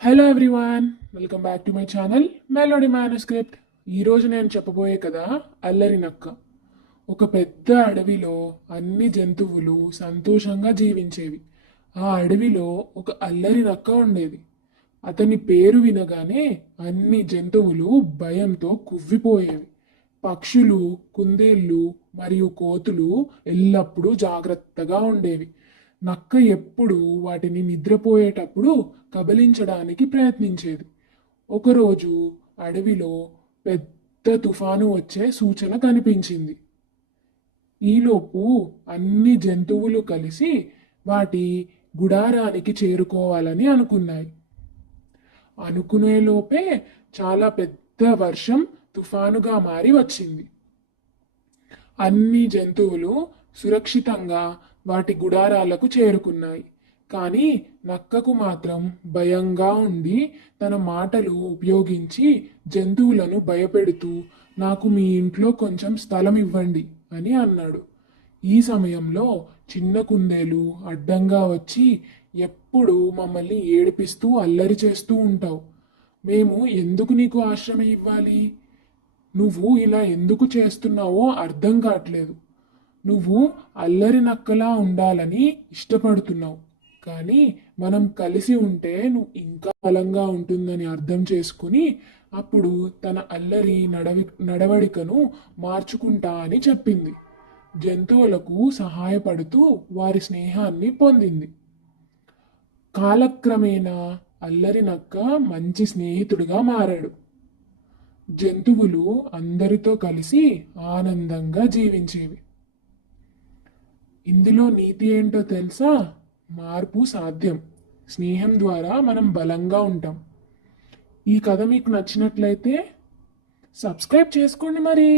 Hello everyone, welcome back to my channel melody manuscript. ఈరోజు నేను చెప్పబోయే కదా అల్లరి నక్క. ఒక పెద్ద అడవిలో అన్ని జంతువులు సంతోషంగా జీవించేవి. ఆ అడవిలో ఒక అల్లరి నక్క ఉండేది. అతని పేరు వినగానే అన్ని జంతువులు భయంతో కువ్విపోయేవి. పక్షులు, కుందేళ్ళు మరియు కోతులు ఎల్లప్పుడూ జాగ్రత్తగా ఉండేవి. నక్క ఎప్పుడు వాటిని నిద్రపోయేటప్పుడు కబలించడానికి ప్రయత్నించేది. ఒకరోజు అడవిలో పెద్ద తుఫాను వచ్చే సూచన కనిపించింది. ఈలోపు అన్ని జంతువులు కలిసి వాటి గుడారానికి చేరుకోవాలని అనుకున్నాయి. అనుకునేలోపే చాలా పెద్ద వర్షం తుఫానుగా మారి వచ్చింది. అన్ని జంతువులు సురక్షితంగా వాటి గుడారాలకు చేరుకున్నాయి. కానీ నక్కకు మాత్రం భయంగా ఉండి తన మాటలు ఉపయోగించి జంతువులను భయపెడుతూ, నాకు మీ ఇంట్లో కొంచెం స్థలం ఇవ్వండి అని అన్నాడు. ఈ సమయంలో చిన్న కుందేలు అడ్డంగా వచ్చి, ఎప్పుడు మమ్మల్ని ఏడిపిస్తూ అల్లరి చేస్తూ ఉంటావు. మేము ఎందుకు నీకు ఆశ్రమం ఇవ్వాలి? నువ్వు ఇలా ఎందుకు చేస్తున్నావో అర్థం కావట్లేదు. నువ్వు అల్లరి నక్కలా ఉండాలని ఇష్టపడుతున్నావు, కానీ మనం కలిసి ఉంటే నువ్వు ఇంకా బలంగా ఉంటుందని అర్థం చేసుకుని అప్పుడు తన అల్లరి నడవడికను మార్చుకుంటా అని చెప్పింది. జంతువులకు సహాయపడుతూ వారి స్నేహాన్ని పొందింది. కాలక్రమేణా అల్లరి నక్క మంచి స్నేహితుడిగా మారాడు. జంతువులు అందరితో కలిసి ఆనందంగా జీవించేవి. ఇందులో నీతి ఏంటో తెలుసా? మార్పు సాధ్యం. స్నేహం ద్వారా మనం బలంగా ఉంటాం. ఈ కథ మీకు నచ్చినట్లయితే సబ్స్క్రైబ్ చేసుకోండి మరి.